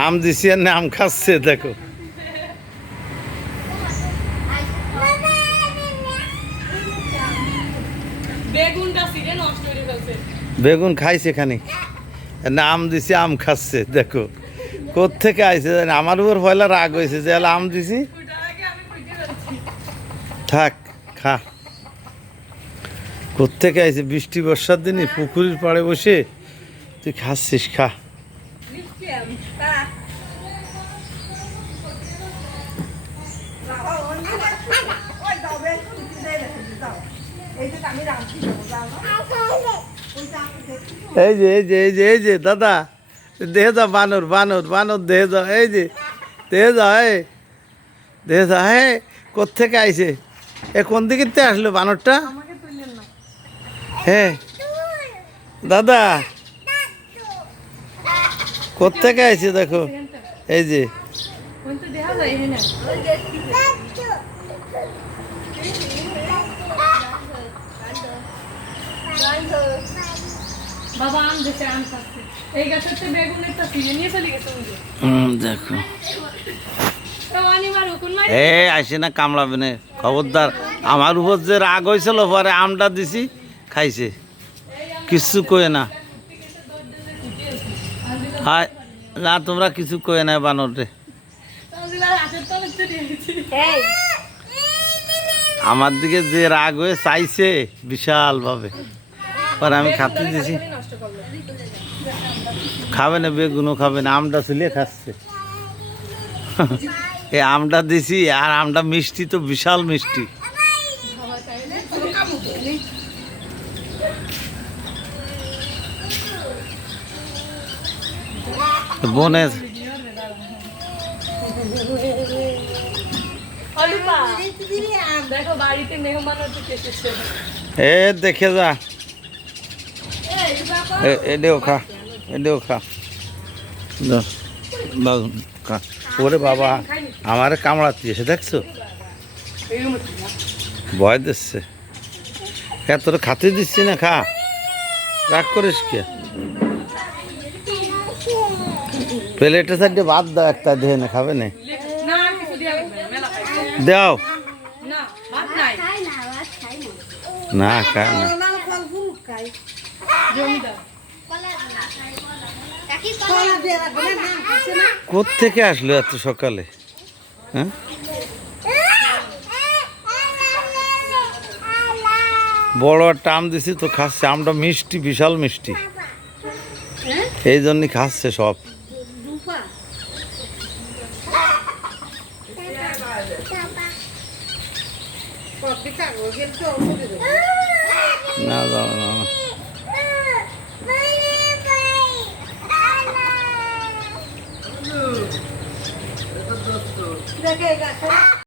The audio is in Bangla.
আম দিছি আর আম খাচ্ছে দেখো। বেগুন খাইছে এখানে না, আম দিছি আম খাচ্ছে দেখো। কোত্থেকে আইছে জানি, আমার উপর পয়লা রাগ হয়েছে যে আম দিছি। থাক খা। কোত্থেকে আইছে বৃষ্টি বর্ষার দিনে পুকুরের পাড়ে বসে তুই খাচ্ছিস, খা। এই যে এই যে এই যে এই যে দাদা দেহে যা, বানর বানর বানর দেহে যা, এই যে দেহে যা, দেহে যা। হ্যাঁ কোত্থেকে আইছে, এ কোন দিকে আসলো বানরটা? হ্যাঁ দাদা কোত্থেকে আইছে দেখো, এই যে দেখো। এ আসে না, কামড়াবে না, খবরদার। আমার উপর যে রাগ হয়েছিল পরে আমটা দিছি খাইছে, কিছু কয়ে না। হায় না, তোমরা কিছু কয়ে না বানরে। আমার দিকে যে রাগ হয়ে চাইছে বিশাল ভাবে, পরে আমি খাতে দিছি। খাবে না, বেগুনও খাবে না, আমটা ছিলে খাচ্ছে। এই আমটা দিছি, আর আমটা মিষ্টি তো বিশাল মিষ্টি। বনে এ দেখে যা, এটাও খা, এটাও খা। ওরে বাবা, আমারে কামড়াতে এসে দেখছো, ভয় দিচ্ছে। এত খাতে দিচ্ছি না, খা, রাগ করিস কে? প্লেটের সাইডে বাদ দাও, একটা দেহে না খাবে না, দাও না, খায় না। কোত্থেকে আসলো এত সকালে? হ্যাঁ বড় একটা আম দিছি তো খাচ্ছে, আমটা মিষ্টি, বিশাল মিষ্টি, এই জন্যই খাচ্ছে সব। না না না।